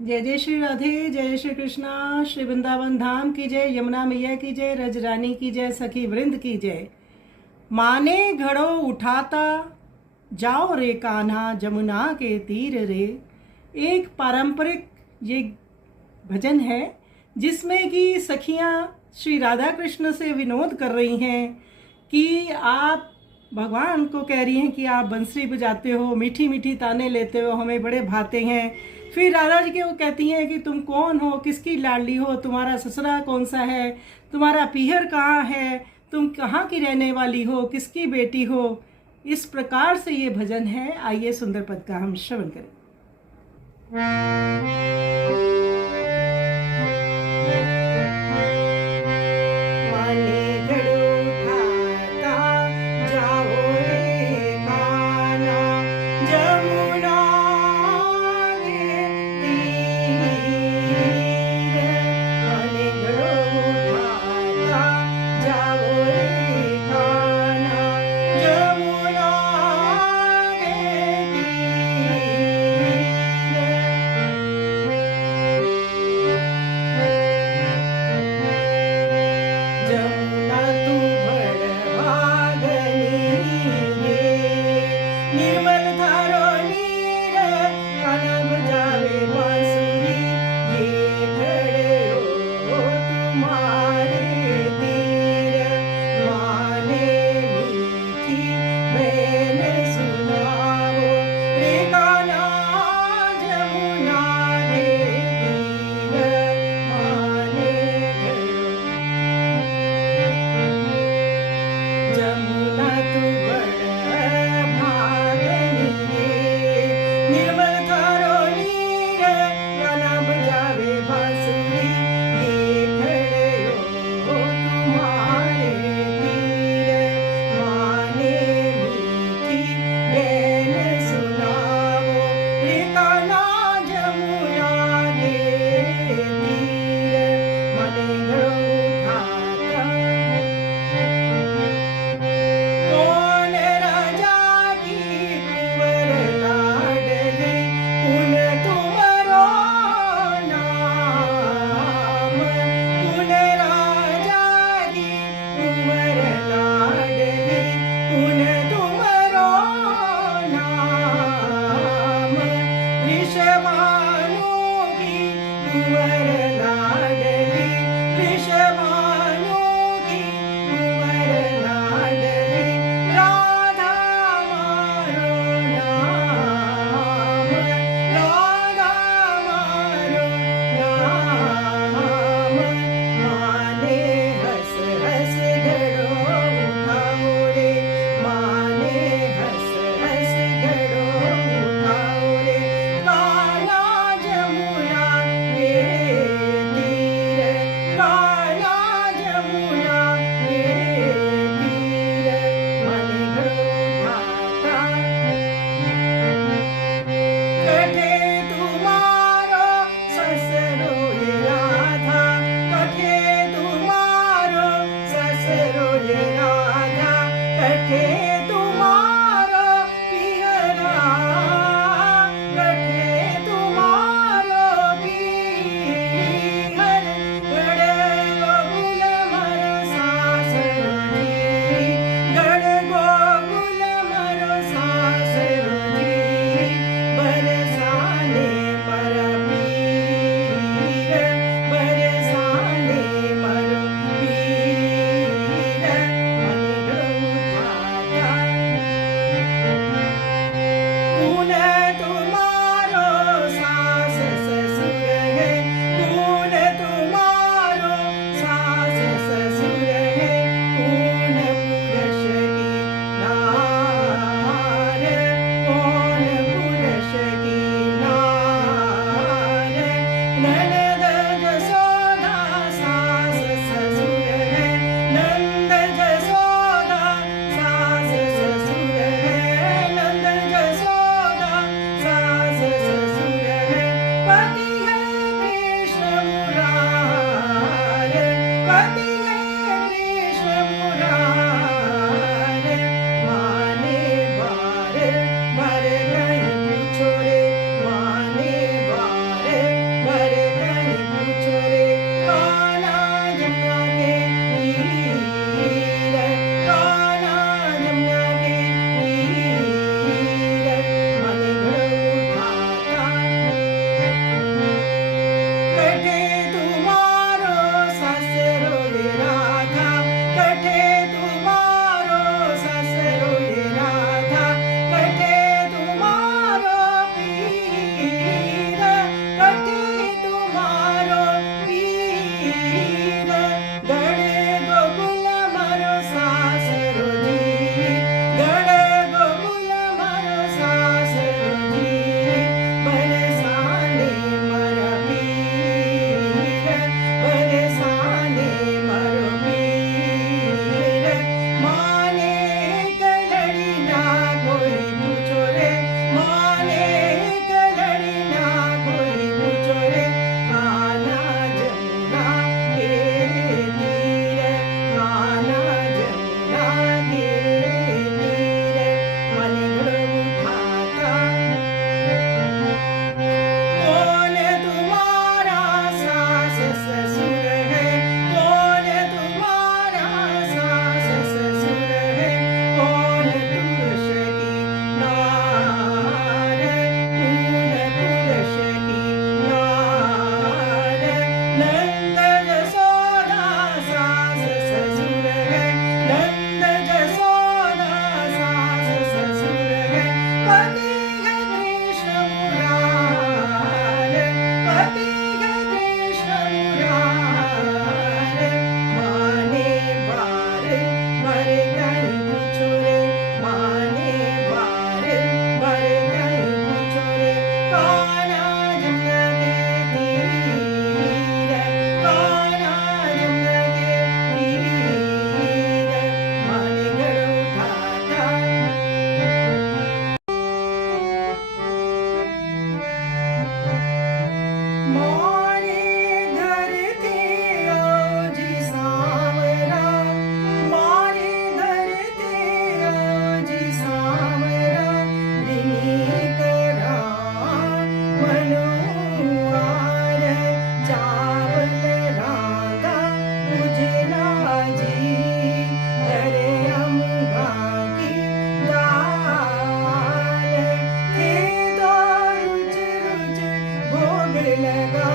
जय जय श्री राधे, जय श्री कृष्णा। श्री वृंदावन धाम की जय, यमुना मैया की जय, रजरानी की जय, सखी वृंद की जय। माने घड़ो उठाता जाओ रे कान्हा जमुना के तीर रे। एक पारंपरिक ये भजन है जिसमें कि सखियां श्री राधा कृष्ण से विनोद कर रही हैं कि आप भगवान को कह रही हैं कि आप बंसरी बजाते हो, मीठी मीठी ताने लेते हो, हमें बड़े भाते हैं। फिर राधा जी के वो कहती हैं कि तुम कौन हो, किसकी लाडली हो, तुम्हारा ससुरा कौन सा है, तुम्हारा पीहर कहाँ है, तुम कहाँ की रहने वाली हो, किसकी बेटी हो। इस प्रकार से ये भजन है। आइए सुंदर पद का हम श्रवण करें। मारे घर थे जी सांवरा, मारे घर थे जी सांवरा, रिनी करा मनोहार, चावल राधा उजला जी, अरे अम्बा की दाल, थे तो रुच रुच भोग लगा